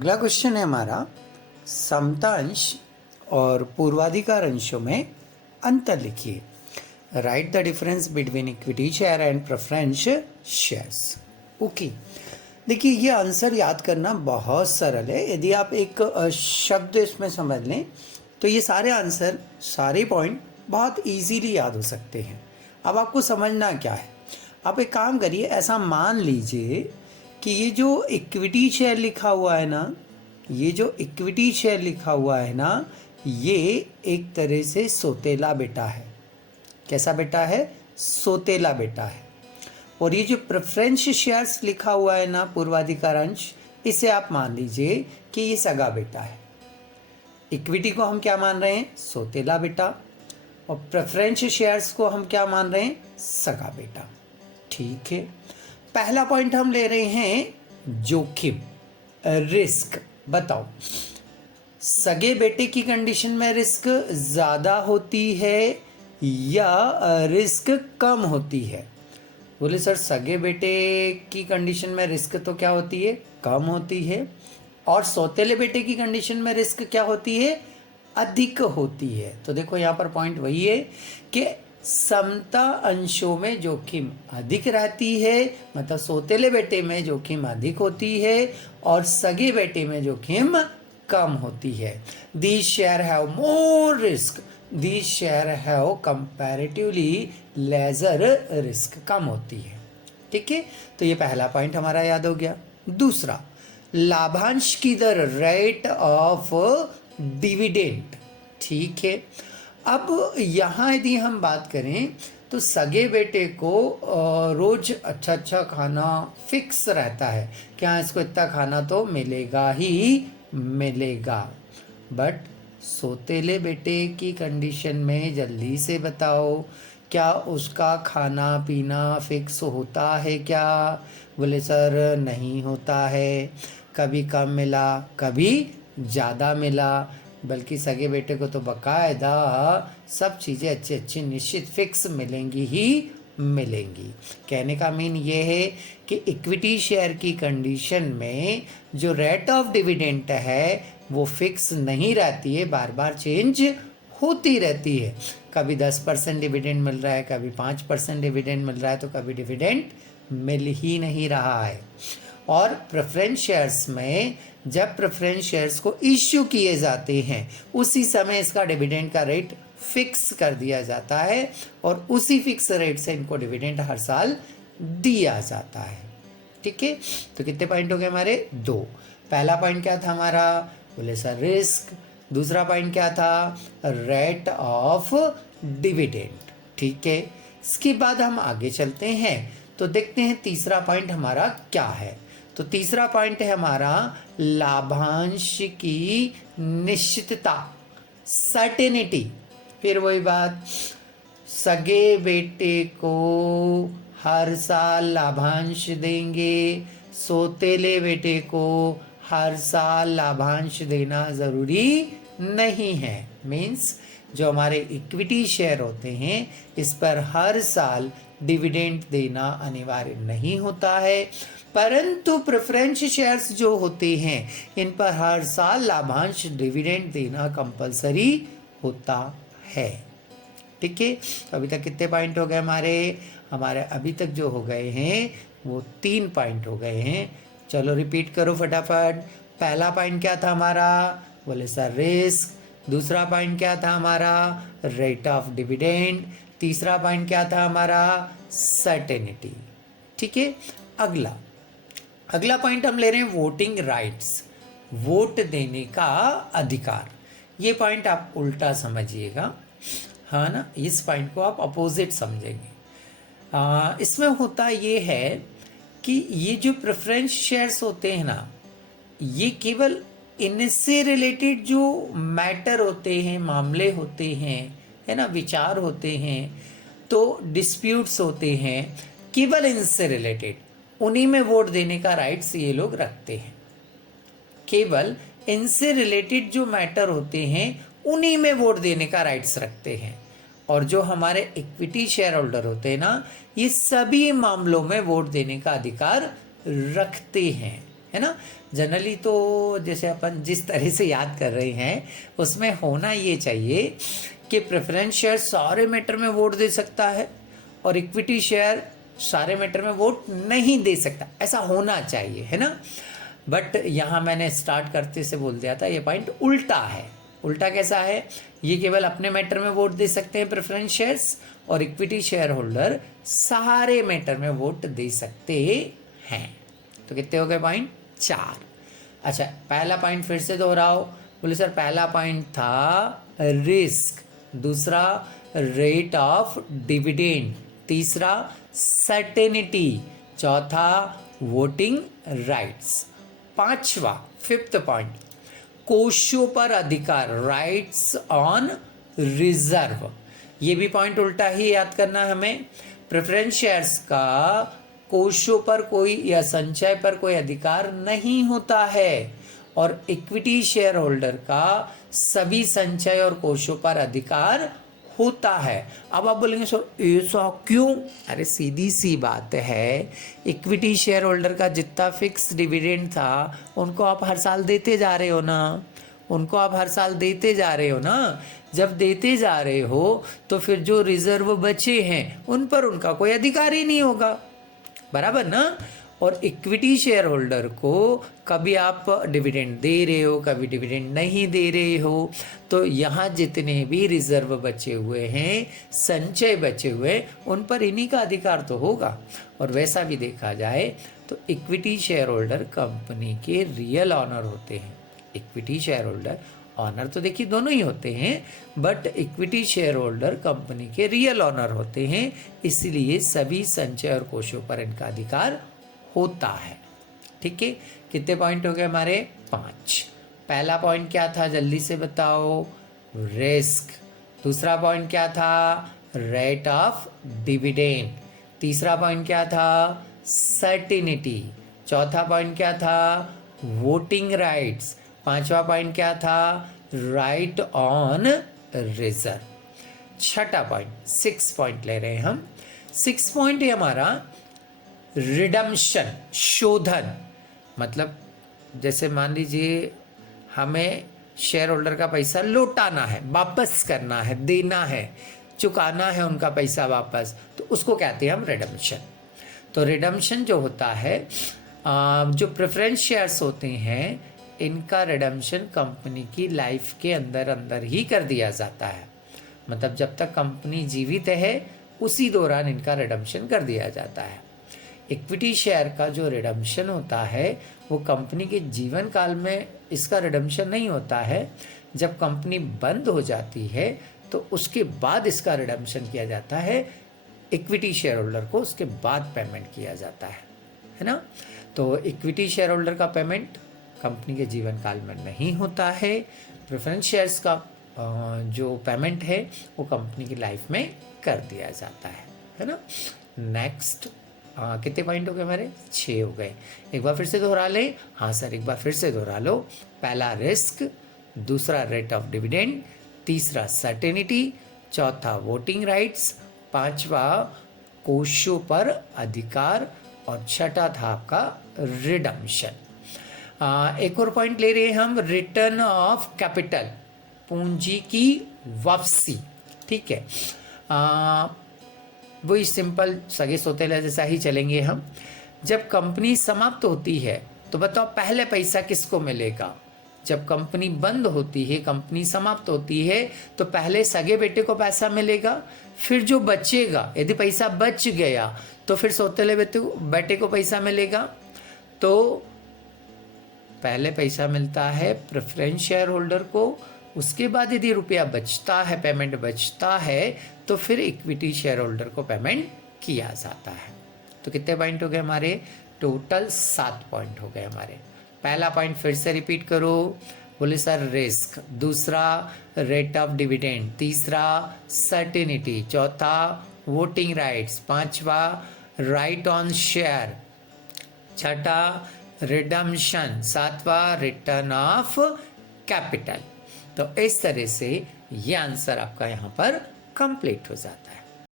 अगला क्वेश्चन है हमारा, समता अंश और पूर्वाधिकार अंशों में अंतर लिखिए। Right the difference between equity share and preference shares. Okay, देखिए ये आंसर याद करना बहुत सरल है। यदि आप एक शब्द इसमें समझ लें तो ये सारे आंसर, सारे पॉइंट बहुत इजीली याद हो सकते हैं। अब आपको समझना क्या है, आप एक काम करिए, ऐसा मान लीजिए कि ये जो इक्विटी शेयर लिखा हुआ है ना, ये जो इक्विटी शेयर लिखा हुआ है ना, ये एक तरह से सोतेला बेटा है। कैसा बेटा है? सोतेला बेटा है। और ये जो प्रेफरेंस शेयर्स लिखा हुआ है ना, पूर्वाधिकार अंश, इसे आप मान लीजिए कि ये सगा बेटा है। इक्विटी को हम क्या मान रहे हैं? सोतेला बेटा। और प्रेफरेंस शेयर्स को हम क्या मान रहे हैं? सगा बेटा। ठीक है, पहला पॉइंट हम ले रहे हैं जोखिम, रिस्क। बताओ, सगे बेटे की कंडीशन में रिस्क ज़्यादा होती है या रिस्क कम होती है? बोले सर, सगे बेटे की कंडीशन में रिस्क तो क्या होती है? कम होती है। और सौतेले बेटे की कंडीशन में रिस्क क्या होती है? अधिक होती है। तो देखो यहाँ पर पॉइंट वही है कि समता अंशों में जोखिम अधिक रहती है, मतलब सौतेले बेटे में जोखिम अधिक होती है और सगे बेटे में जोखिम कम होती है। These share have more risk, these share have comparatively lesser risk, कम होती है। ठीक है, तो ये पहला पॉइंट हमारा याद हो गया। दूसरा, लाभांश की दर, रेट ऑफ डिविडेंड। ठीक है, अब यहाँ यदि हम बात करें तो सगे बेटे को रोज अच्छा अच्छा खाना फिक्स रहता है कि हाँ, इसको इतना खाना तो मिलेगा ही मिलेगा। बट सोतेले बेटे की कंडीशन में जल्दी से बताओ, क्या उसका खाना पीना फिक्स होता है क्या? बोले सर नहीं होता है, कभी कम मिला, कभी ज़्यादा मिला। बल्कि सगे बेटे को तो बाकायदा सब चीज़ें अच्छी अच्छी निश्चित फिक्स मिलेंगी ही मिलेंगी। कहने का मीन ये है कि इक्विटी शेयर की कंडीशन में जो रेट ऑफ डिविडेंड है वो फिक्स नहीं रहती है, बार बार चेंज होती रहती है। कभी 10% डिविडेंड मिल रहा है, कभी 5% डिविडेंड मिल रहा है, तो कभी डिविडेंड मिल ही नहीं रहा है। और प्रेफरेंस शेयर्स में जब प्रेफरेंस शेयर्स को इश्यू किए जाते हैं उसी समय इसका डिविडेंड का रेट फिक्स कर दिया जाता है और उसी फिक्स रेट से इनको डिविडेंड हर साल दिया जाता है। ठीक है, तो कितने पॉइंट हो गए हमारे? 2। पहला पॉइंट क्या था हमारा? बोले सर रिस्क। दूसरा पॉइंट क्या था? Rate of dividend. ठीक है, इसके बाद हम आगे चलते हैं तो देखते हैं तीसरा पॉइंट हमारा क्या है। तो तीसरा पॉइंट है हमारा लाभांश की निश्चितता, सर्टेनिटी। फिर वही बात, सगे बेटे को हर साल लाभांश देंगे, सोतेले बेटे को हर साल लाभांश देना ज़रूरी नहीं है। मीन्स जो हमारे इक्विटी शेयर होते हैं इस पर हर साल डिविडेंड देना अनिवार्य नहीं होता है, परंतु प्रेफरेंस शेयर्स जो होते हैं इन पर हर साल लाभांश डिविडेंड देना कंपलसरी होता है। ठीक है, तो अभी तक कितने पॉइंट हो गए हमारे अभी तक जो हो गए हैं वो 3 पॉइंट हो गए हैं। चलो रिपीट करो फटाफट। पहला पॉइंट क्या था हमारा? बोले सर रिस्क। दूसरा पॉइंट क्या था हमारा? Rate of dividend. तीसरा पॉइंट क्या था हमारा? सर्टेनिटी। ठीक है, अगला पॉइंट हम ले रहे हैं वोटिंग राइट्स, वोट देने का अधिकार। ये पॉइंट आप उल्टा समझिएगा, हाँ ना, इस पॉइंट को आप अपोजिट समझेंगे। इसमें होता ये है कि ये जो प्रेफरेंस शेयर्स होते हैं ना, ये केवल इनसे रिलेटेड जो मैटर होते हैं, मामले होते हैं, है ना, विचार होते हैं, तो डिस्प्यूट्स होते हैं, केवल इनसे रिलेटेड उन्हीं में वोट देने का राइट्स ये लोग रखते हैं। केवल इनसे रिलेटेड जो मैटर होते हैं उन्हीं में वोट देने का राइट्स रखते हैं। और जो हमारे इक्विटी शेयर होल्डर होते हैं ना, ये सभी मामलों में वोट देने का अधिकार रखते हैं। है ना। जनरली तो जैसे अपन जिस तरह से याद कर रहे हैं उसमें होना ये चाहिए कि प्रेफरेंस शेयर सारे मैटर में वोट दे सकता है और इक्विटी शेयर सारे मैटर में वोट नहीं दे सकता, ऐसा होना चाहिए, है ना। बट यहाँ मैंने स्टार्ट करते से बोल दिया था ये पॉइंट उल्टा है। उल्टा कैसा है, ये केवल अपने मैटर में वोट दे सकते हैं प्रेफरेंस शेयर्स, और इक्विटी शेयर होल्डर सारे मैटर में वोट दे सकते हैं। तो कितने हो गए पॉइंट, 4। अच्छा, पहला पॉइंट फिर से दोहराओ। बोले सर पहला पॉइंट था रिस्क, दूसरा रेट ऑफ डिविडेंड, तीसरा सर्टेनिटी, चौथा वोटिंग राइट्स, पांचवा 5th पॉइंट कोषों पर अधिकार, राइट्स ऑन रिजर्व। ये भी पॉइंट उल्टा ही याद करना हमें। प्रेफरेंस शेयर्स का कोषों पर कोई या संचय पर कोई अधिकार नहीं होता है और इक्विटी शेयर होल्डर का सभी संचय और कोषों पर अधिकार होता है। अब आप बोलेंगे सर ऐसा क्यों? अरे सीधी सी बात है, इक्विटी शेयर होल्डर का जितना फिक्स डिविडेंड था उनको आप हर साल देते जा रहे हो ना, उनको आप हर साल देते जा रहे हो ना। जब देते जा रहे हो तो फिर जो रिजर्व बचे हैं उन पर उनका कोई अधिकार ही नहीं होगा, बराबर ना। और इक्विटी शेयर होल्डर को कभी आप डिविडेंड दे रहे हो, कभी डिविडेंड नहीं दे रहे हो, तो यहाँ जितने भी रिजर्व बचे हुए हैं, संचय बचे हुए, उन पर इन्हीं का अधिकार तो होगा। और वैसा भी देखा जाए तो इक्विटी शेयर होल्डर कंपनी के रियल ऑनर होते हैं। इक्विटी शेयर होल्डर, ऑनर तो देखिए दोनों ही होते हैं, but equity share holder company के रियल ऑनर होते हैं, इसलिए सभी संचय और कोषों पर इनका अधिकार होता है। ठीक है, कितने पॉइंट हो गए हमारे, 5। पहला पॉइंट क्या था जल्दी से बताओ, रिस्क। दूसरा पॉइंट क्या था, रेट ऑफ डिविडेंड। तीसरा पॉइंट क्या था, सर्टिनिटी। चौथा पॉइंट क्या था, वोटिंग राइट्स। पांचवा पॉइंट क्या था, राइट ऑन रिजर्व। छठा पॉइंट 6 पॉइंट ले रहे हैं हम। 6 पॉइंट है हमारा रिडम्पशन, शोधन। मतलब जैसे मान लीजिए हमें शेयर होल्डर का पैसा लौटाना है, वापस करना है, देना है, चुकाना है उनका पैसा वापस, तो उसको कहते हैं हम रिडम्पशन। तो रिडम्पशन जो होता है, जो प्रेफरेंस शेयर्स होते हैं, इनका रिडम्पशन कंपनी की लाइफ के अंदर अंदर ही कर दिया जाता है। मतलब जब तक कंपनी जीवित है उसी दौरान इनका रिडम्पशन कर दिया जाता है। इक्विटी शेयर का जो रिडम्पशन होता है वो कंपनी के जीवन काल में इसका रिडम्पशन नहीं होता है। जब कंपनी बंद हो जाती है तो उसके बाद इसका रिडम्पशन किया जाता है। इक्विटी शेयर होल्डर को उसके बाद पेमेंट किया जाता है ना। तो इक्विटी शेयर होल्डर का पेमेंट कंपनी के जीवन काल में नहीं होता है। प्रेफरेंस शेयर्स का जो पेमेंट है वो कंपनी की लाइफ में कर दिया जाता है ना। नेक्स्ट कितने पॉइंट हो गए हमारे, 6 हो गए। एक बार फिर से दोहरा लें। हाँ सर एक बार फिर से दोहरा लो। पहला रिस्क, दूसरा रेट ऑफ डिविडेंड, तीसरा सर्टेनिटी, चौथा वोटिंग राइट्स, पांचवा कोषों पर अधिकार और छठा था आपका रिडम्पशन। एक और पॉइंट ले रहे हैं हम, रिटर्न ऑफ कैपिटल, पूंजी की वापसी। ठीक है, वही सिंपल सगे सोतेला जैसा ही चलेंगे हम। जब कंपनी समाप्त होती है तो बताओ पहले पैसा किसको मिलेगा? जब कंपनी बंद होती है, कंपनी समाप्त होती है, तो पहले सगे बेटे को पैसा मिलेगा, फिर जो बचेगा, यदि पैसा बच गया तो फिर सौतेले बेटे को पैसा मिलेगा। तो पहले पैसा मिलता है प्रेफरेंस शेयर होल्डर को, उसके बाद यदि रुपया बचता है, पेमेंट बचता है, तो फिर इक्विटी शेयर होल्डर को पेमेंट किया जाता है। तो कितने पॉइंट हो गए हमारे? टोटल 7 पॉइंट हो गए हमारे। पहला पॉइंट फिर से रिपीट करो। बोले सर रिस्क, दूसरा रेट ऑफ डिविडेंड, तीसरा सर्टेनिटी, चौथा वोटिंग राइट्स, पांचवा राइट ऑन शेयर, छठा रिडम्पशन, सातवां रिटर्न ऑफ कैपिटल। तो इस तरह से ये आंसर आपका यहाँ पर कंप्लीट हो जाता है।